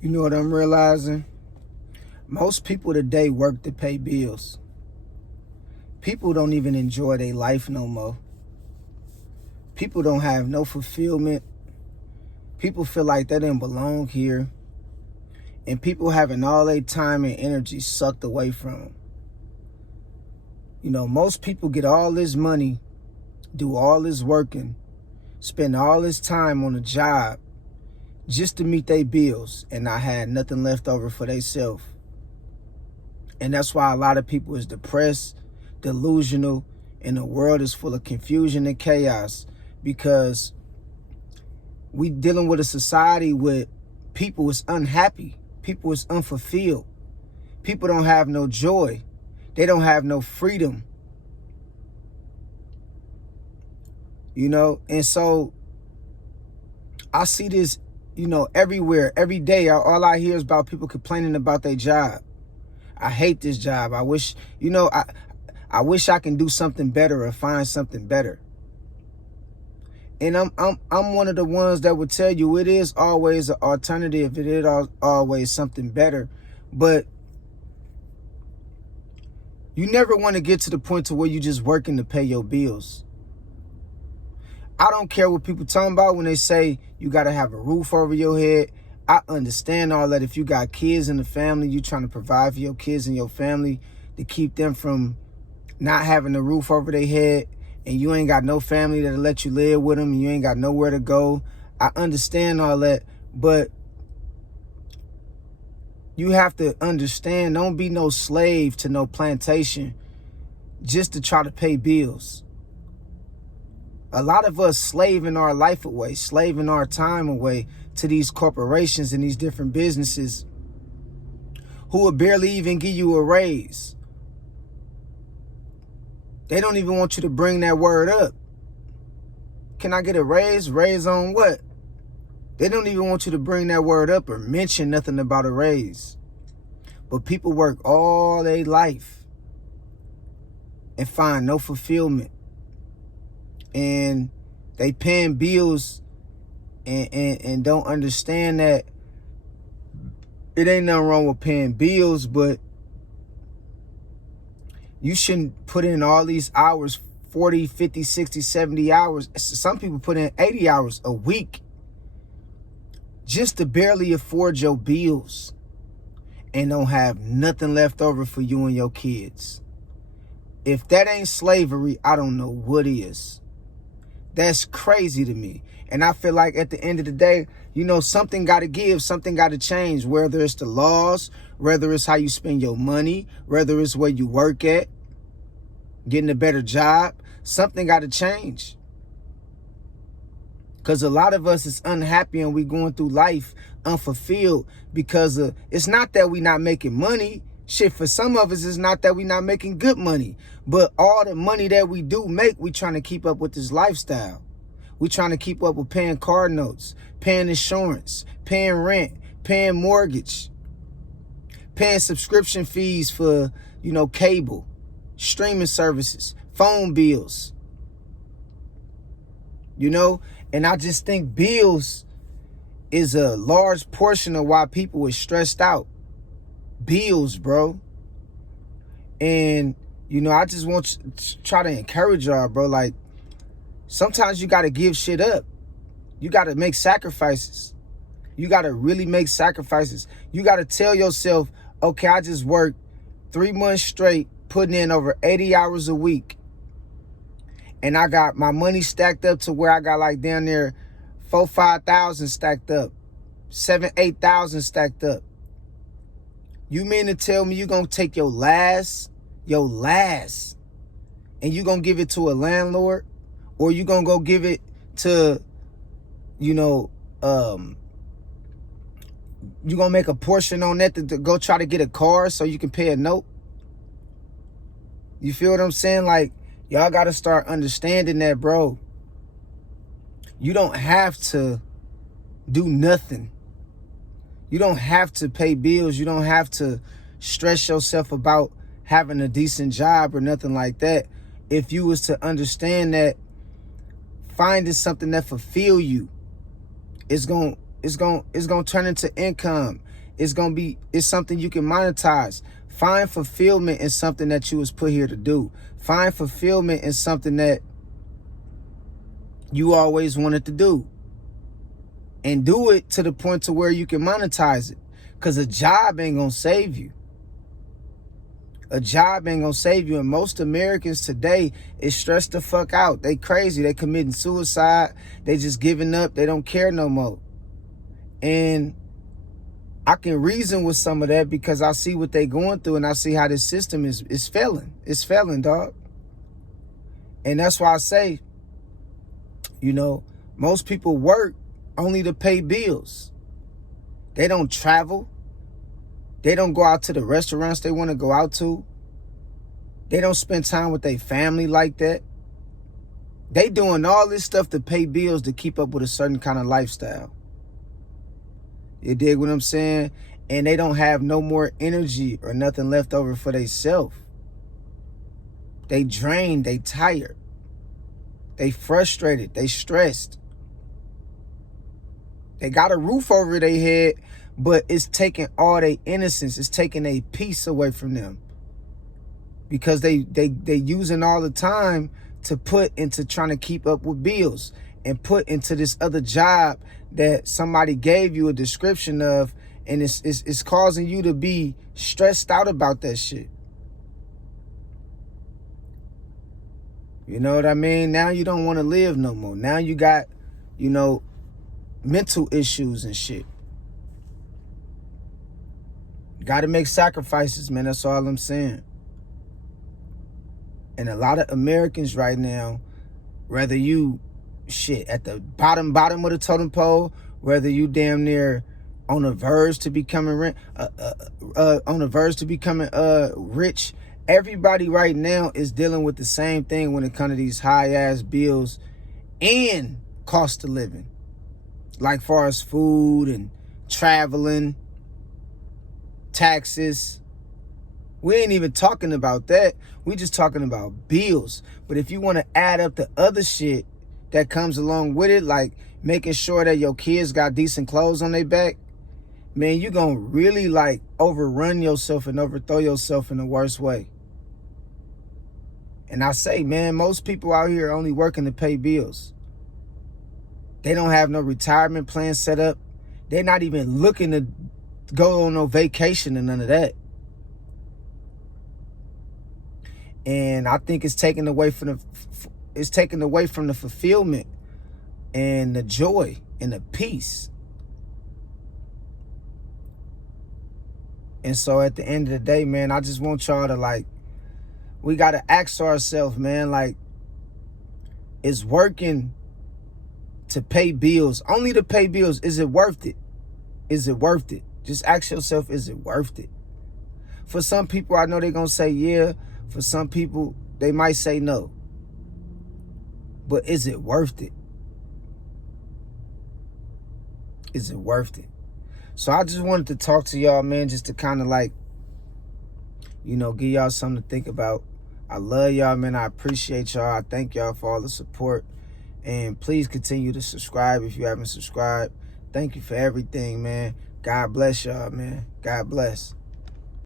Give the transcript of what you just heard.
You know what I'm realizing? Most people today work to pay bills. People don't even enjoy their life no more. People don't have no fulfillment. People feel like they didn't belong here. And people having all their time and energy sucked away from them. You know, most people get all this money, do all this working, spend all this time on a job just to meet their bills, and I had nothing left over for themselves. And that's why a lot of people is depressed, delusional, and the world is full of confusion and chaos, because we dealing with a society with people is unhappy, people is unfulfilled, people don't have no joy, they don't have no freedom, you know. And so I see this, you know, everywhere, every day. All I hear is about people complaining about their job. I hate this job. I wish, you know, I wish I can do something better or find something better. And I'm one of the ones that would tell you it is always an alternative. It is always something better. But you never want to get to the point to where you just working to pay your bills. I don't care what people talking about when they say you got to have a roof over your head. I understand all that. If you got kids in the family, you trying to provide for your kids and your family to keep them from not having a roof over their head, and you ain't got no family that'll let you live with them, and you ain't got nowhere to go. I understand all that, but you have to understand, don't be no slave to no plantation just to try to pay bills. A lot of us slaving our life away, slaving our time away to these corporations and these different businesses who will barely even give you a raise. They don't even want you to bring that word up. Can I get a raise? Raise on what? They don't even want you to bring that word up or mention nothing about a raise. But people work all their life and find no fulfillment. And they paying bills and don't understand that it ain't nothing wrong with paying bills, but you shouldn't put in all these hours, 40, 50, 60, 70 hours. Some people put in 80 hours a week just to barely afford your bills and don't have nothing left over for you and your kids. If that ain't slavery, I don't know what is. That's crazy to me. And I feel like at the end of the day, you know, something got to give, something got to change, whether it's the laws, whether it's how you spend your money, whether it's where you work at, getting a better job, something got to change. Because a lot of us is unhappy and we going through life unfulfilled because it's not that we not making money. Shit, for some of us, it's not that we not making good money. But all the money that we do make, we trying to keep up with this lifestyle. We trying to keep up with paying car notes, paying insurance, paying rent, paying mortgage, paying subscription fees for, you know, cable, streaming services, phone bills. You know, and I just think bills is a large portion of why people are stressed out. Bills, bro. And, you know, I just want to try to encourage y'all, bro. Like, sometimes you got to give shit up. You got to make sacrifices. You got to really make sacrifices. You got to tell yourself, okay, I just worked 3 months straight, putting in over 80 hours a week. And I got my money stacked up to where I got like down there 4,000-5,000 stacked up, 7,000-8,000 stacked up. You mean to tell me you gonna take your last, and you gonna give it to a landlord, or you gonna go give it to, you know, you gonna make a portion on that to go try to get a car so you can pay a note? You feel what I'm saying? Like, y'all gotta start understanding that, bro. You don't have to do nothing. You don't have to pay bills. You don't have to stress yourself about having a decent job or nothing like that. If you was to understand that finding something that fulfill you is going to It's gonna turn into income. It's something you can monetize. Find fulfillment in something that you was put here to do. Find fulfillment in something that you always wanted to do. And do it to the point to where you can monetize it. Because a job ain't gonna save you. A job ain't gonna save you. And most Americans today is stressed the fuck out. They crazy. They committing suicide. They just giving up. They don't care no more. And I can reason with some of that because I see what they going through and I see how this system is failing. It's failing, dog. And that's why I say, you know, most people work only to pay bills. They don't travel. They don't go out to the restaurants they want to go out to. They don't spend time with their family like that. They doing all this stuff to pay bills to keep up with a certain kind of lifestyle. You dig what I'm saying? And they don't have no more energy or nothing left over for themselves. They drained, they tired. They frustrated, they stressed. They got a roof over their head, but it's taking all their innocence. It's taking their peace away from them. Because they using all the time to put into trying to keep up with bills and put into this other job that somebody gave you a description of, and it's causing you to be stressed out about that shit. You know what I mean? Now you don't want to live no more. Now you got, you know, mental issues and shit. You got to make sacrifices, man. That's all I'm saying. And a lot of Americans right now, whether you at the bottom of the totem pole, whether you damn near on the verge to becoming rich, everybody right now is dealing with the same thing when it comes to these high ass bills and cost of living, like far as food and traveling, taxes. We ain't even talking about that. We just talking about bills. But if you want to add up the other shit that comes along with it, like making sure that your kids got decent clothes on their back, man, you gonna really like overrun yourself and overthrow yourself in the worst way. And I say, man, most people out here are only working to pay bills. They don't have no retirement plan set up. They're not even looking to go on no vacation and none of that. And I think it's taken away from the fulfillment and the joy and the peace. And so at the end of the day, man, I just want y'all to we got to ask ourselves, man, is working to pay bills, only to pay bills, is it worth it? Is it worth it? Just ask yourself, is it worth it? For some people, I know they're going to say yeah. For some people, they might say no. But is it worth it? Is it worth it? So I just wanted to talk to y'all, man, just to kind of give y'all something to think about. I love y'all, man. I appreciate y'all. I thank y'all for all the support. And please continue to subscribe if you haven't subscribed. Thank you for everything, man. God bless y'all, man. God bless.